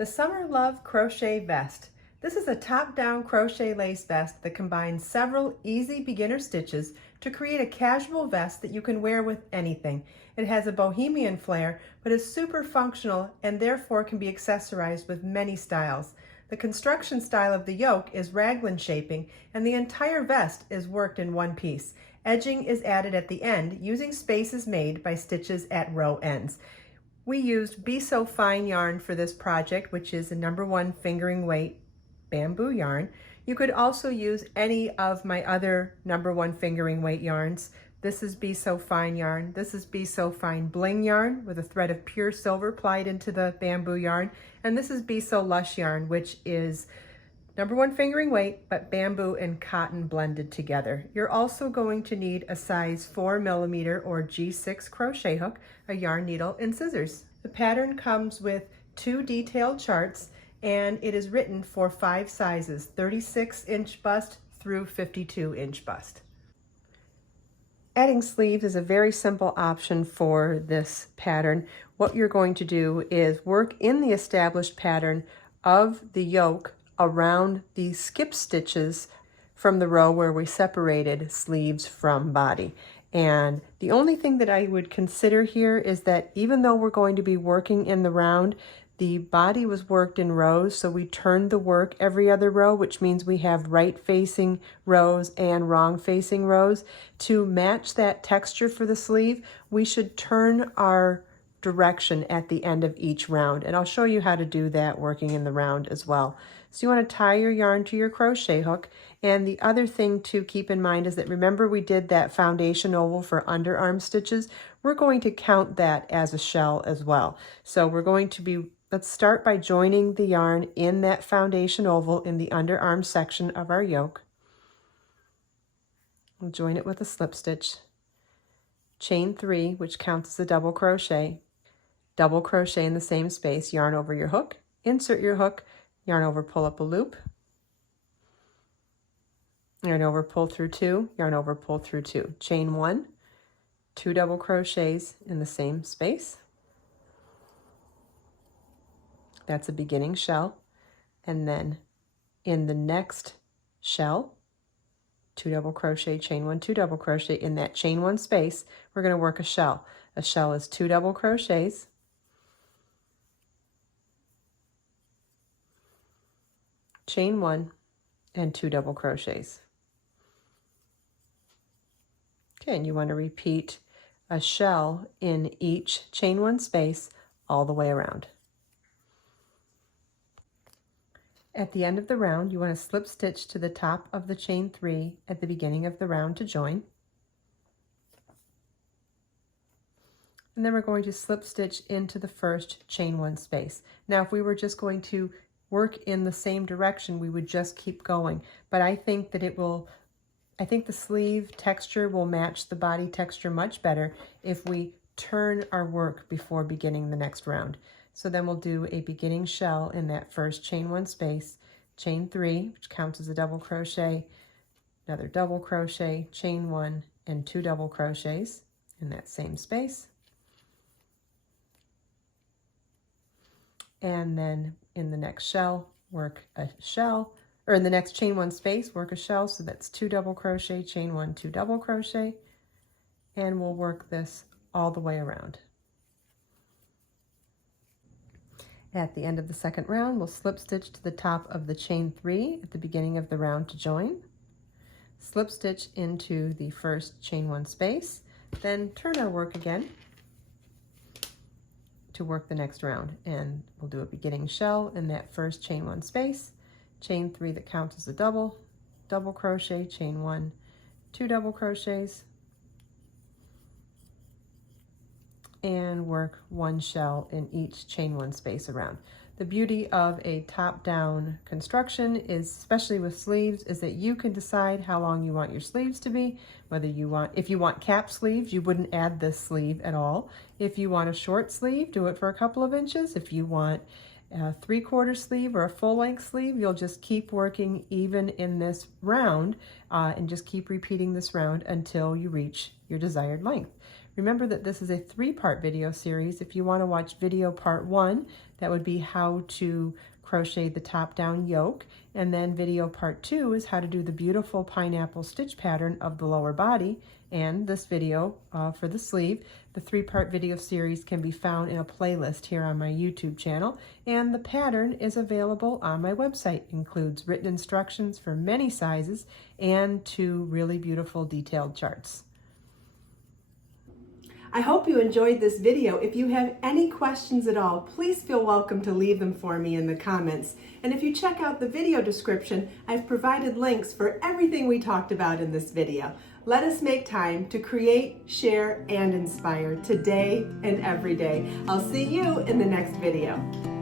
The Summer Love Crochet Vest. This is a top-down crochet lace vest that combines several easy beginner stitches to create a casual vest that you can wear with anything. It has a bohemian flair, but is super functional and therefore can be accessorized with many styles. The construction style of the yoke is raglan shaping, and the entire vest is worked in one piece. Edging is added at the end using spaces made by stitches at row ends. We used Be So Fine yarn for this project, which is a #1 fingering weight bamboo yarn. You could also use any of my other #1 fingering weight yarns. This is Be So Fine yarn. This is Be So Fine bling yarn with a thread of pure silver plied into the bamboo yarn. And this is Be So Lush yarn, which is #1 fingering weight, but bamboo and cotton blended together. You're also going to need a size 4mm or G6 crochet hook, a yarn needle, and scissors. The pattern comes with 2 detailed charts, and it is written for 5 sizes, 36-inch bust through 52-inch bust. Adding sleeves is a very simple option for this pattern. What you're going to do is work in the established pattern of the yoke around the skip stitches from the row where we separated sleeves from body. And the only thing that I would consider here is that even though we're going to be working in the round, the body was worked in rows, so we turned the work every other row, which means we have right-facing rows and wrong-facing rows. To match that texture for the sleeve, we should turn our direction at the end of each round, and I'll show you how to do that working in the round as well. So you want to tie your yarn to your crochet hook, and the other thing to keep in mind is that, remember we did that foundation oval for underarm stitches? We're going to count that as a shell as well. So we're going to be, let's start by joining the yarn in that foundation oval in the underarm section of our yoke. We'll join it with a slip stitch, chain 3, which counts as a double crochet in the same space, yarn over your hook, insert your hook, yarn over, pull up a loop, yarn over, pull through 2, yarn over, pull through 2, chain 1, 2 double crochets in the same space. That's a beginning shell. And then in the next shell, 2 double crochet, chain 1, 2 double crochet. In that chain 1 space, we're going to work a shell. A shell is 2 double crochets, chain 1, and 2 double crochets. Okay, and you want to repeat a shell in each chain 1 space all the way around. At the end of the round, you want to slip stitch to the top of the chain 3 at the beginning of the round to join. And then we're going to slip stitch into the first chain 1 space. Now, if we were just going to work in the same direction, we would just keep going. But I think that the sleeve texture will match the body texture much better if we turn our work before beginning the next round. So then we'll do a beginning shell in that first chain 1 space, chain 3, which counts as a double crochet, another double crochet, chain 1, and 2 double crochets in that same space. And then in the next shell, work a shell, or in the next chain 1 space, work a shell. So that's 2 double crochet, chain 1, 2 double crochet, and we'll work this all the way around. At the end of the second round, we'll slip stitch to the top of the chain 3 at the beginning of the round to join, slip stitch into the first chain 1 space, then turn our work again to work the next round, and we'll do a beginning shell in that first chain 1 space, chain 3 that counts as a double crochet, chain 1, 2 double crochets, and work 1 shell in each chain 1 space around. The beauty of a top-down construction is, especially with sleeves, is that you can decide how long you want your sleeves to be. If you want cap sleeves, you wouldn't add this sleeve at all. If you want a short sleeve, do it for a couple of inches. If you want a 3/4 sleeve or a full-length sleeve, you'll just keep working even in this round and just keep repeating this round until you reach your desired length. Remember that this is a 3-part video series. If you want to watch video part 1, that would be how to crochet the top down yoke, and then video part 2 is how to do the beautiful pineapple stitch pattern of the lower body, and this video for the sleeve. The 3-part video series can be found in a playlist here on my YouTube channel, and the pattern is available on my website. It includes written instructions for many sizes and 2 really beautiful detailed charts. I hope you enjoyed this video. If you have any questions at all, please feel welcome to leave them for me in the comments. And if you check out the video description, I've provided links for everything we talked about in this video. Let us make time to create, share, and inspire today and every day. I'll see you in the next video.